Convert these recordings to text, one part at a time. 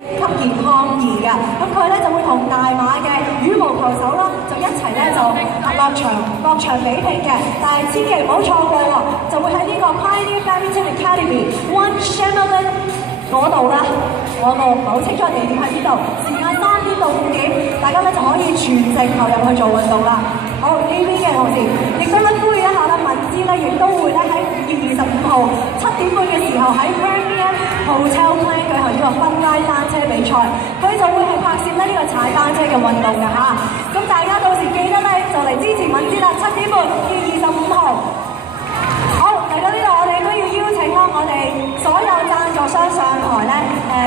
級健康儀嘅，咁佢咧就會同大馬嘅羽毛球手啦，就一齊咧就落場比拼嘅。但係千祈唔好錯過喎，就會喺呢個 Pioneer Badminton Academy One Shamrock 嗰度啦。我個唔係好清楚地點喺呢度，時間3點到5點，大家咧就可以全程投入去做運動啦。好，呢邊嘅同時，亦都咧呼籲一下啦，文姿咧亦都會咧喺5月25號7點半嘅時候喺 Premier Hotel Plan 舉行呢個分拉單車比賽，佢就會係拍攝咧呢個踩單車嘅運動㗎嚇。咁大家到時記得咧就嚟支持文姿啦，7點半5月25號。好，嚟到呢度我哋都要邀請啦，我哋所有贊助商上台咧，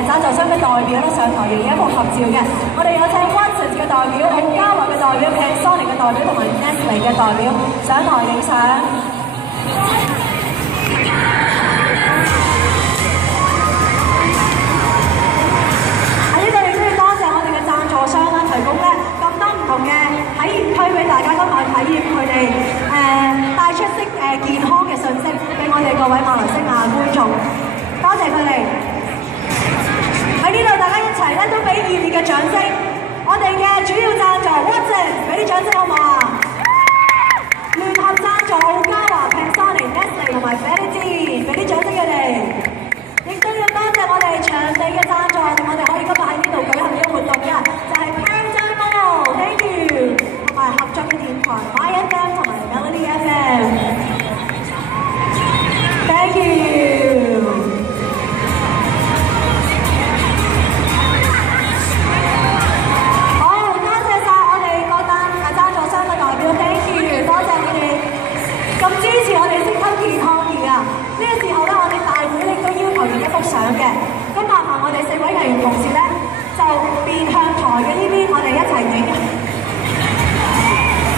贊助商嘅代表咧上台影一幅合照嘅。我哋有請 Watsons 嘅代表、奧嘉華嘅代表、Panasonic 嘅代表同埋 Nestle 嘅代表上台影相。喺呢度亦都要多謝我哋嘅贊助商啦，提供咧咁多唔同嘅體驗區俾大家今日體驗佢哋帶出健康嘅信息俾我哋各位馬來西亞觀眾，多謝佢哋。喺呢度大家一齊咧都俾熱烈嘅掌聲，我哋嘅主要贊助 Watsons 俾啲掌聲好唔好啊？聯合贊助奧嘉華、Panasonic、Nestle 同埋 Betty， 俾啲掌聲佢哋。亦都要多謝我哋場地嘅贊助，我哋可以今日喺呢度舉行呢個活動嘅，就係 Paradigm Mall，Thank you， 同埋合作嘅電台 MyFM 同埋 Melody FM。Thank you。好，多謝晒我哋各單贊助商嘅代表 ，Thank you， 多謝你哋咁支持我哋升級健康儀啊！呢個時候咧，我哋大會亦都要求影一幅相嘅，咁麻煩我哋4位藝員同事咧，就面向台嘅呢邊，我哋一齊影。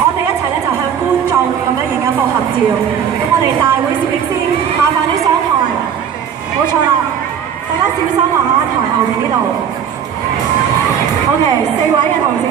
我哋一齊咧就向觀眾咁樣影一幅合照。咁我哋大會攝影師，麻煩你上台。冇錯啦，大家小心啊！台後面呢度。OK，4位嘅同事。